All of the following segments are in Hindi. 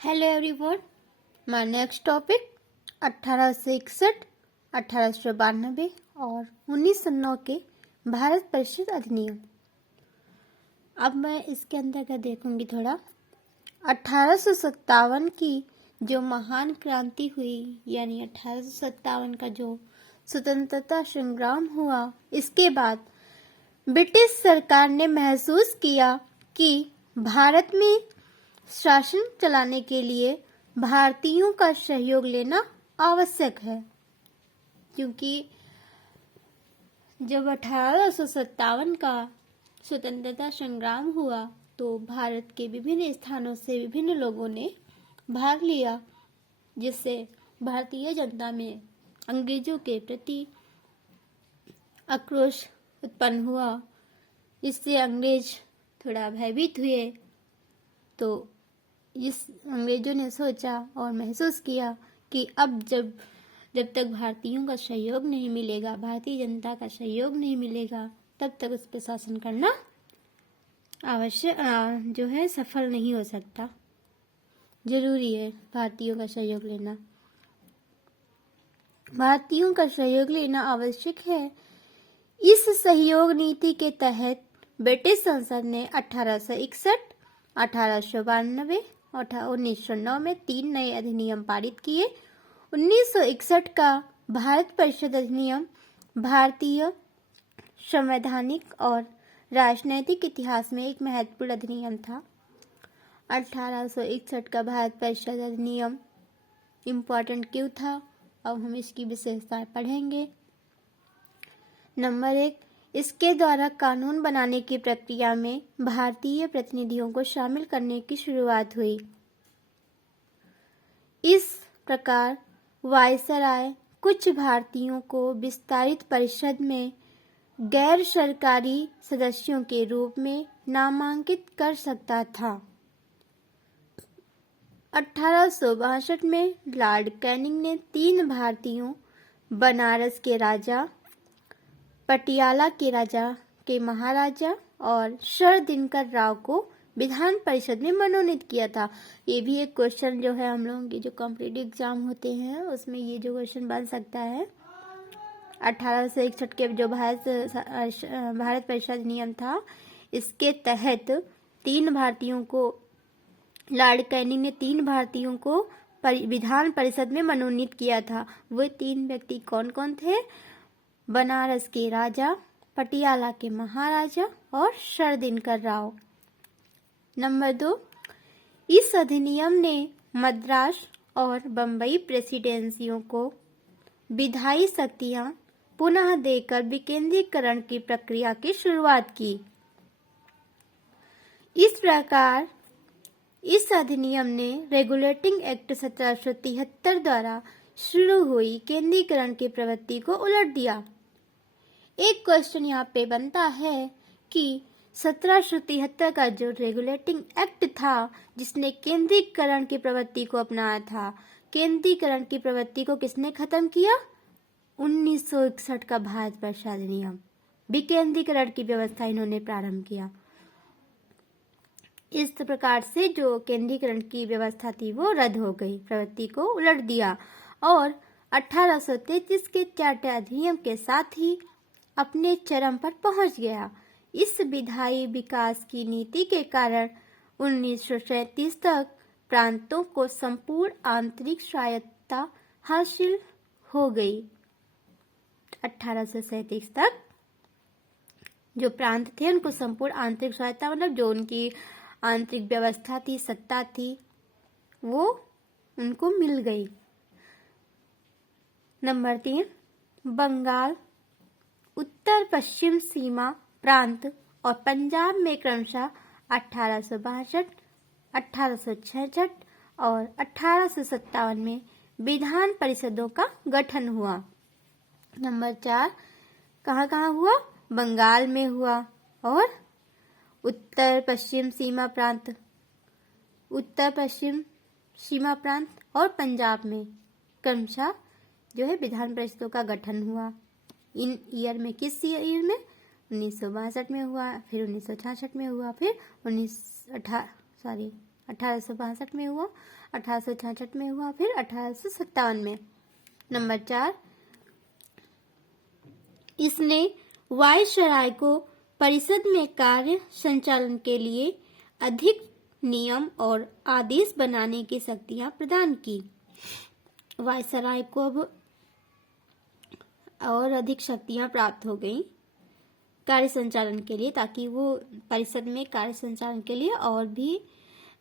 Hello everyone, my next topic 1861, 1892 और 1909 के भारत परिषद अधिनियम। अब मैं इसके अंतर्गत देखूंगी थोड़ा 1857 की जो महान क्रांति हुई, यानी 1857 का जो स्वतंत्रता संग्राम हुआ, इसके बाद ब्रिटिश सरकार ने महसूस किया कि भारत में शासन चलाने के लिए भारतीयों का सहयोग लेना आवश्यक है, क्योंकि जब 1857 का स्वतंत्रता संग्राम हुआ तो भारत के विभिन्न स्थानों से विभिन्न लोगों ने भाग लिया, जिससे भारतीय जनता में अंग्रेजों के प्रति आक्रोश उत्पन्न हुआ। इससे अंग्रेज थोड़ा भयभीत हुए। तो इस अंग्रेजों ने सोचा और महसूस किया कि अब जब तक भारतीयों का सहयोग नहीं मिलेगा, भारतीय जनता का सहयोग नहीं मिलेगा, तब तक उस पर शासन करना आवश्यक जो है सफल नहीं हो सकता। जरूरी है भारतीयों का सहयोग लेना। भारतीयों का सहयोग लेना आवश्यक है। इस सहयोग नीति के तहत ब्रिटिश संसद ने 1861, 1892 और 1909 में 3 नए अधिनियम पारित किए। 1961 का भारत परिषद अधिनियम भारतीय संवैधानिक और राजनैतिक इतिहास में एक महत्वपूर्ण अधिनियम था। 1861 का भारत परिषद अधिनियम इम्पोर्टेंट क्यों था, अब हम इसकी विशेषताएं पढ़ेंगे। नंबर 1, इसके द्वारा कानून बनाने की प्रक्रिया में भारतीय प्रतिनिधियों को शामिल करने की शुरुआत हुई। इस प्रकार वायसराय कुछ भारतीयों को विस्तारित परिषद में गैर सरकारी सदस्यों के रूप में नामांकित कर सकता था। 1862 में लॉर्ड कैनिंग ने 3 भारतीयों, बनारस के राजा, पटियाला के राजा के महाराजा और सर दिनकर राव को विधान परिषद में मनोनीत किया था। ये भी एक क्वेश्चन जो है हम लोगों के जो कॉम्पिटिटिव एग्जाम होते हैं उसमें ये जो क्वेश्चन बन सकता है। 1861 के जो भारत परिषद नियम था, इसके तहत 3 भारतीयों को, लॉर्ड कैनिंग ने 3 भारतीयों को विधान परिषद में मनोनीत किया था। वो 3 व्यक्ति कौन कौन थे? बनारस के राजा, पटियाला के महाराजा और सर दिनकर राव। नंबर 2, इस अधिनियम ने मद्रास और बम्बई प्रेसिडेंसियों को विधायी शक्तियां पुनः देकर विकेंद्रीकरण की प्रक्रिया की शुरुआत की। इस प्रकार इस अधिनियम ने रेगुलेटिंग एक्ट 1773 द्वारा शुरू हुई केंद्रीकरण की प्रवृत्ति को उलट दिया। एक क्वेश्चन यहाँ पे बनता है कि 1773 का जो रेगुलेटिंग एक्ट था, जिसने केंद्रीकरण की प्रवृत्ति को अपनाया था, केंद्रीकरण की प्रवृत्ति को किसने खत्म किया? 1961 का भारत परिषद अधिनियम, विकेंद्रीकरण की व्यवस्था इन्होंने प्रारंभ किया। इस प्रकार से जो केंद्रीकरण की व्यवस्था थी वो रद्द हो गई, प्रवृत्ति को उलट दिया और 1833 के चार्टर अधिनियम के साथ ही अपने चरम पर पहुंच गया। इस विधायी विकास की नीति के कारण 1937 तक प्रांतों को संपूर्ण आंतरिक स्वायत्तता हासिल हो गई। 1837 तक जो प्रांत थे उनको संपूर्ण आंतरिक स्वायत्तता, मतलब जो उनकी आंतरिक व्यवस्था थी, सत्ता थी, वो उनको मिल गई। नंबर 3, बंगाल, उत्तर पश्चिम सीमा प्रांत और पंजाब में क्रमशः 1862, 1866 और 1857 में विधान परिषदों का गठन हुआ। नंबर 4, कहाँ हुआ? बंगाल में हुआ और उत्तर पश्चिम सीमा प्रांत और पंजाब में क्रमशः जो है विधान परिषदों का गठन हुआ। इन ईयर में, किस ईयर में? 1962 में हुआ, फिर 1966 में हुआ, फिर 1862 में हुआ, 1866 में हुआ, फिर 1857 में। नंबर 4, इसने वायसराय को परिषद में कार्य संचालन के लिए अधिक नियम और आदेश बनाने की शक्तियां प्रदान की। वायसराय को अब और अधिक शक्तियां प्राप्त हो गई कार्य संचालन के लिए, ताकि वो परिषद में कार्य संचालन के लिए और भी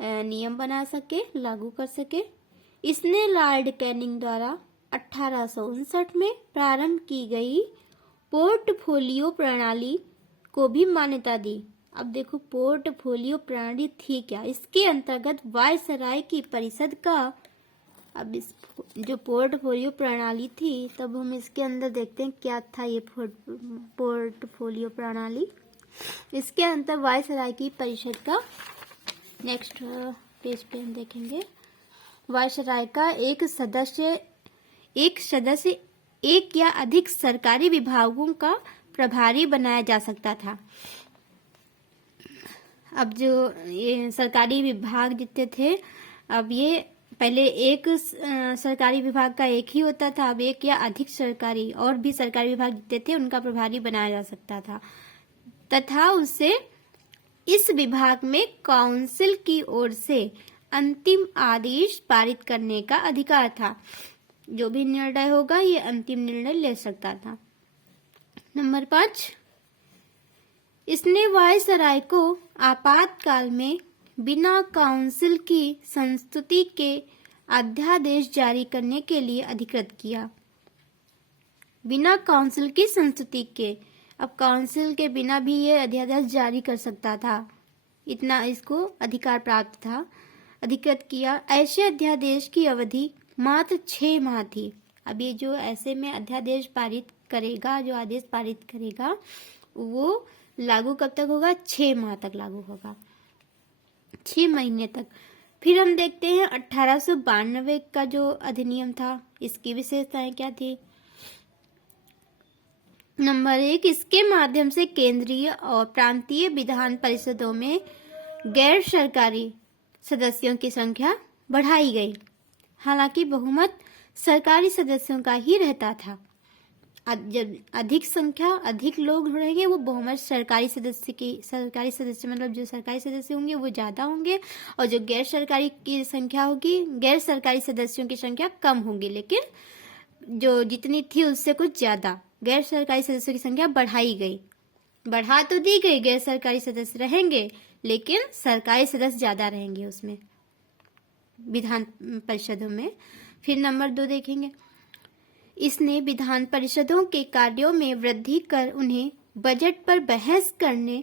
नियम बना सके, लागू कर सके। इसने लॉर्ड कैनिंग द्वारा 1859 में प्रारंभ की गई पोर्टफोलियो प्रणाली को भी मान्यता दी। अब देखो पोर्टफोलियो प्रणाली थी क्या, इसके अंतर्गत वायसराय की परिषद का, अब इस जो पोर्टफोलियो प्रणाली थी, तब हम इसके अंदर देखते हैं क्या था ये पोर्टफोलियो प्रणाली। इसके अंतर वायसराय की परिषद का, नेक्स्ट पेज पे हम देखेंगे, वायसराय का एक सदस्य एक या अधिक सरकारी विभागों का प्रभारी बनाया जा सकता था। अब जो ये सरकारी विभाग जितने थे, अब ये पहले एक सरकारी विभाग का एक ही होता था, अब एक या अधिक सरकारी और भी सरकारी विभाग जितने थे उनका प्रभारी बनाया जा सकता था, तथा उसे इस विभाग में काउंसिल की ओर से अंतिम आदेश पारित करने का अधिकार था। जो भी निर्णय होगा ये अंतिम निर्णय ले सकता था। नंबर 5, इसने वायसराय को आपातकाल में बिना काउंसिल की संस्तुति के अध्यादेश जारी करने के लिए अधिकृत किया। बिना काउंसिल की संस्तुति के, अब काउंसिल के बिना भी ये अध्यादेश जारी कर सकता था, इतना इसको अधिकार प्राप्त था। अधिकृत किया। ऐसे अध्यादेश की अवधि मात्र 6 माह थी। अब ये जो ऐसे में अध्यादेश पारित करेगा, जो आदेश पारित करेगा, वो लागू कब तक होगा? 6 माह तक लागू होगा, 6 महीने तक। फिर हम देखते हैं 1892 का जो अधिनियम था, इसकी विशेषताएं क्या थी। नंबर 1, इसके माध्यम से केंद्रीय और प्रांतीय विधान परिषदों में गैर सरकारी सदस्यों की संख्या बढ़ाई गई। हालांकि बहुमत सरकारी सदस्यों का ही रहता था। जब अधिक संख्या, अधिक लोग रहेंगे, वो बहुमत सरकारी सदस्य मतलब जो सरकारी सदस्य होंगे वो ज्यादा होंगे, और जो गैर सरकारी की संख्या होगी, गैर सरकारी सदस्यों की संख्या कम होगी। लेकिन जो जितनी थी उससे कुछ ज्यादा गैर सरकारी सदस्यों की संख्या बढ़ाई गई। बढ़ा तो दी गई, गैर सरकारी सदस्य रहेंगे लेकिन सरकारी सदस्य ज्यादा रहेंगे उसमें, विधान परिषदों में। फिर नंबर 2 देखेंगे, इसने विधान परिषदों के कार्यों में वृद्धि कर उन्हें बजट पर बहस करने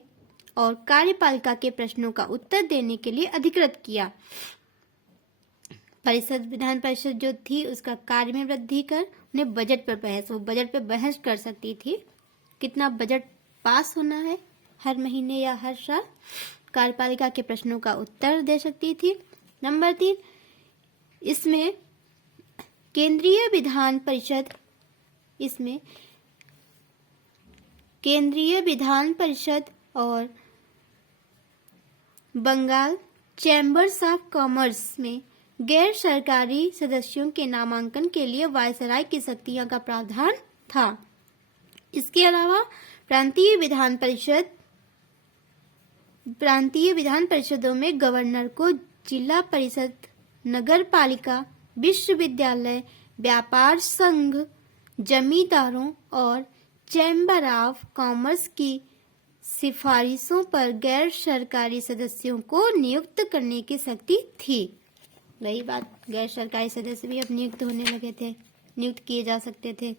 और कार्यपालिका के प्रश्नों का उत्तर देने के लिए अधिकृत किया। विधान परिषद जो थी उसका कार्य में वृद्धि कर उन्हें बजट पर बहस, वो बजट पर बहस कर सकती थी, कितना बजट पास होना है हर महीने या हर साल, कार्यपालिका के प्रश्नों का उत्तर दे सकती थी। नंबर 3, इसमें केंद्रीय विधान परिषद और बंगाल चैम्बर्स ऑफ कॉमर्स में गैर सरकारी सदस्यों के नामांकन के लिए वायसराय की शक्तियों का प्रावधान था। इसके अलावा प्रांतीय विधान परिषदों में गवर्नर को जिला परिषद, नगर पालिका, विश्वविद्यालय, व्यापार संघ, जमींदारों और चैम्बर ऑफ कॉमर्स की सिफारिशों पर गैर सरकारी सदस्यों को नियुक्त करने की शक्ति थी। वही बात, गैर सरकारी सदस्य भी अब नियुक्त होने लगे थे, नियुक्त किए जा सकते थे।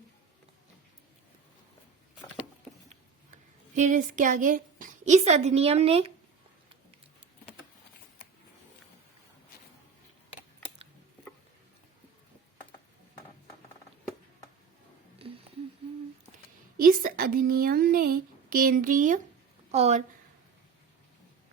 फिर इसके आगे, इस अधिनियम ने केंद्रीय और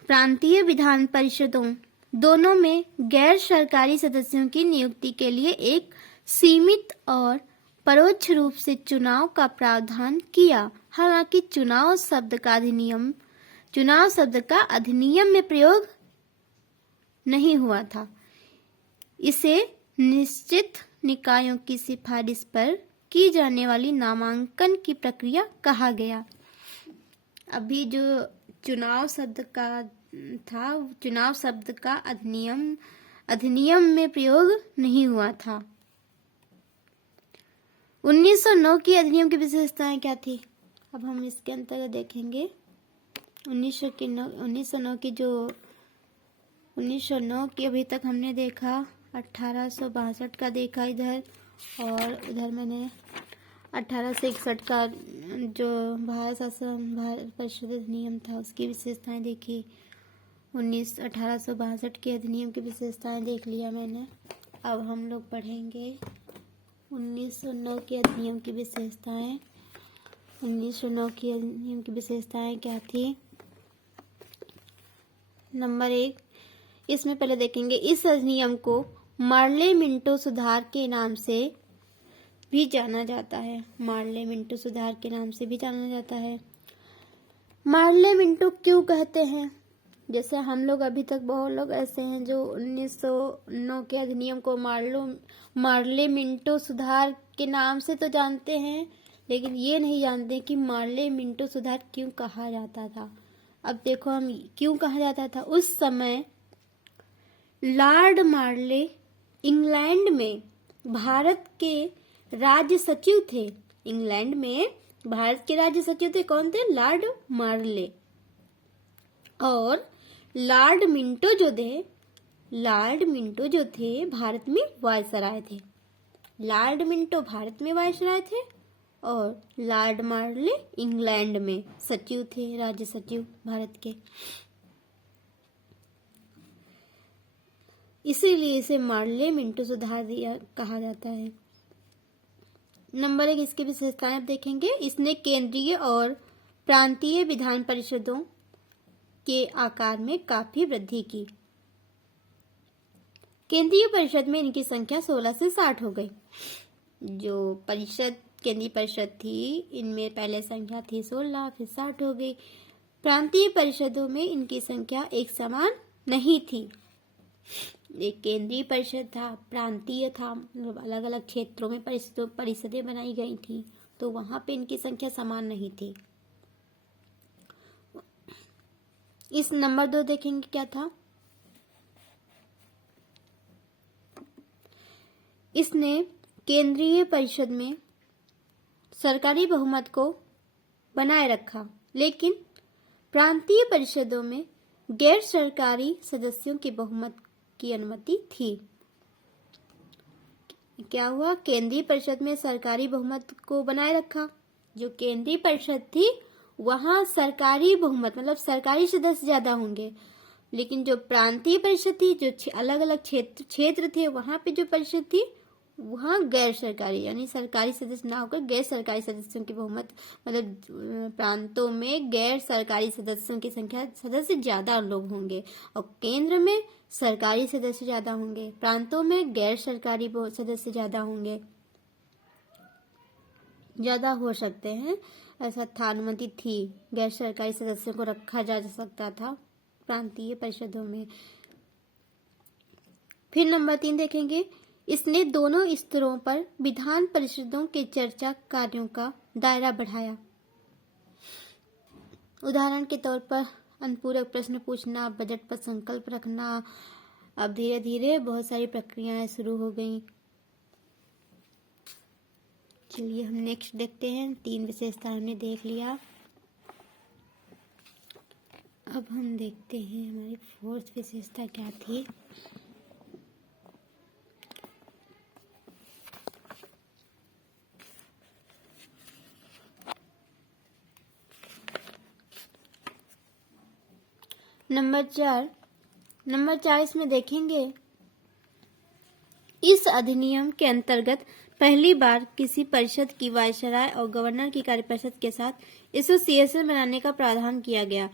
प्रांतीय विधान परिषदों दोनों में गैर सरकारी सदस्यों की नियुक्ति के लिए एक सीमित और परोक्ष रूप से चुनाव का प्रावधान किया। हालांकि चुनाव शब्द का अधिनियम में प्रयोग नहीं हुआ था। इसे निश्चित निकायों की सिफारिश पर की जाने वाली नामांकन की प्रक्रिया कहा गया। अभी जो चुनाव शब्द का था, चुनाव शब्द का अधिनियम में प्रयोग नहीं हुआ था। 1909 की अधिनियम की विशेषताएं क्या थी? अब हम इसके अंतर्गत देखेंगे। 1909 की अभी तक हमने देखा, 1862 का देखा इधर, और उधर मैंने 1861 का जो भारत शासन भारत परिषद अधिनियम था उसकी विशेषताएं देखी। 1862 के अधिनियम की विशेषताएं देख लिया मैंने। अब हम लोग पढ़ेंगे 1909 के अधिनियम की विशेषताएं। 1909 की अधिनियम की विशेषताएं क्या थी? नंबर 1, इसमें पहले देखेंगे, इस अधिनियम को मार्ले मिंटो सुधार के नाम से भी जाना जाता है। मार्ले मिंटो सुधार के नाम से भी जाना जाता है। मार्ले मिंटो क्यों कहते हैं? जैसे हम लोग अभी तक बहुत लोग ऐसे हैं जो 1909 के अधिनियम को मार्ले मिंटो सुधार के नाम से तो जानते हैं, लेकिन ये नहीं जानते कि मार्ले मिंटो सुधार क्यों कहा जाता था। अब देखो, हम क्यों कहा जाता था। उस समय लॉर्ड मार्ले इंग्लैंड में भारत के राज्य सचिव थे। इंग्लैंड में भारत के राज्य सचिव थे। कौन थे? लॉर्ड मार्ले। और लॉर्ड मिंटो जो थे भारत में वायसराय थे। लॉर्ड मिंटो भारत में वायसराय थे और लॉर्ड मार्ले इंग्लैंड में सचिव थे, राज्य सचिव भारत के। इसीलिए इसे मार्ले मिंटो सुधार कहा जाता है। नंबर 1, इसकी विशेषताएं आप देखेंगे। इसने केंद्रीय और प्रांतीय विधान परिषदों के आकार में काफी वृद्धि की। केंद्रीय परिषद में इनकी संख्या 16 से 60 हो गई। जो केंद्रीय परिषद थी, इनमें पहले संख्या थी 16, फिर 60 हो गई। प्रांतीय परिषदों में इनकी संख्या एक समान नहीं थी। एक केंद्रीय परिषद था, प्रांतीय था, मतलब अलग अलग क्षेत्रों में परिषदें बनाई गई थी, तो वहां पे इनकी संख्या समान नहीं थी। इस नंबर 2 देखेंगे क्या था। इसने केंद्रीय परिषद में सरकारी बहुमत को बनाए रखा, लेकिन प्रांतीय परिषदों में गैर सरकारी सदस्यों की बहुमत की अनुमति थी। क्या हुआ? केंद्रीय परिषद में सरकारी बहुमत को बनाए रखा। जो केंद्रीय परिषद थी वहां सरकारी बहुमत मतलब सरकारी सदस्य ज्यादा होंगे, लेकिन जो प्रांतीय परिषद थी, जो अलग अलग क्षेत्र थे, वहां पे जो परिषद थी वहां गैर सरकारी यानी सरकारी सदस्य ना होकर गैर सरकारी सदस्यों की बहुमत, मतलब प्रांतों में गैर सरकारी सदस्यों की संख्या सदस्य ज्यादा लोग होंगे, और केंद्र में सरकारी सदस्य ज्यादा होंगे, प्रांतों में गैर सरकारी सदस्य ज्यादा होंगे, ज्यादा हो सकते हैं। ऐसा था, अनुमति थी, गैर सरकारी सदस्यों को रखा जा सकता था प्रांतीय परिषदों में। फिर नंबर 3 देखेंगे। इसने दोनों स्तरों पर विधान परिषदों के चर्चा कार्यों का दायरा बढ़ाया। उदाहरण के तौर पर अनुपूरक प्रश्न पूछना, बजट पर संकल्प रखना। अब धीरे धीरे बहुत सारी प्रक्रियाएं शुरू हो गई। चलिए हम नेक्स्ट देखते हैं। 3 विशेषताएं हमने देख लिया। अब हम देखते हैं हमारी 4th विशेषता क्या थी। नंबर 4 इसमें देखेंगे। इस अधिनियम के अंतर्गत पहली बार किसी परिषद की वायसराय और गवर्नर की कार्यपरिषद के साथ एसोसिएशन बनाने का प्रावधान किया गया।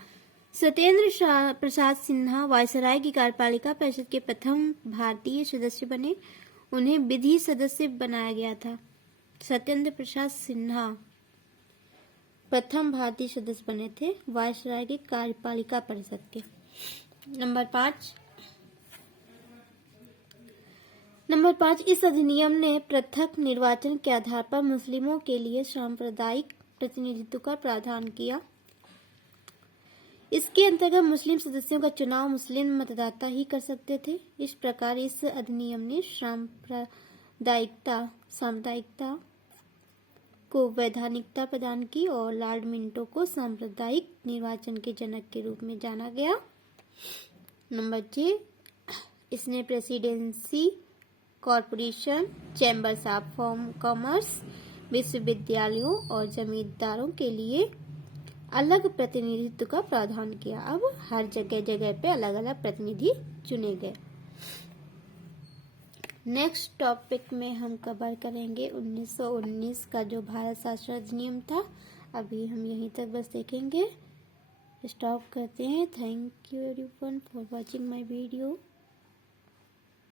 सत्येंद्र प्रसाद सिन्हा वायसराय की कार्यपालिका परिषद के प्रथम भारतीय सदस्य बने। उन्हें विधि सदस्य बनाया गया था। सत्येंद्र प्रसाद सिन्हा प्रथम भारतीय सदस्य बने थे वायसराय की कार्यपालिका परिषद के। नंबर 5, नंबर 5, इस अधिनियम ने पृथक निर्वाचन के आधार पर मुस्लिमों के लिए सांप्रदायिक प्रतिनिधित्व का प्रावधान किया। इसके अंतर्गत मुस्लिम सदस्यों का चुनाव मुस्लिम मतदाता ही कर सकते थे। इस प्रकार इस अधिनियम ने सांप्रदायिकता को वैधानिकता प्रदान की और लॉर्ड मिंटो को सांप्रदायिक निर्वाचन के जनक के रूप में जाना गया। नंबर 6, इसने presidency, corporation, chambers of commerce, विश्वविद्यालयों और जमींदारों के लिए अलग प्रतिनिधित्व का प्रावधान किया। अब हर जगह पे अलग अलग प्रतिनिधि चुने गए। नेक्स्ट टॉपिक में हम कवर करेंगे 1919 का जो भारत शास्त्र अधिनियम था। अभी हम यहीं तक बस देखेंगे, स्टॉप करते हैं। Thank you everyone for watching my video.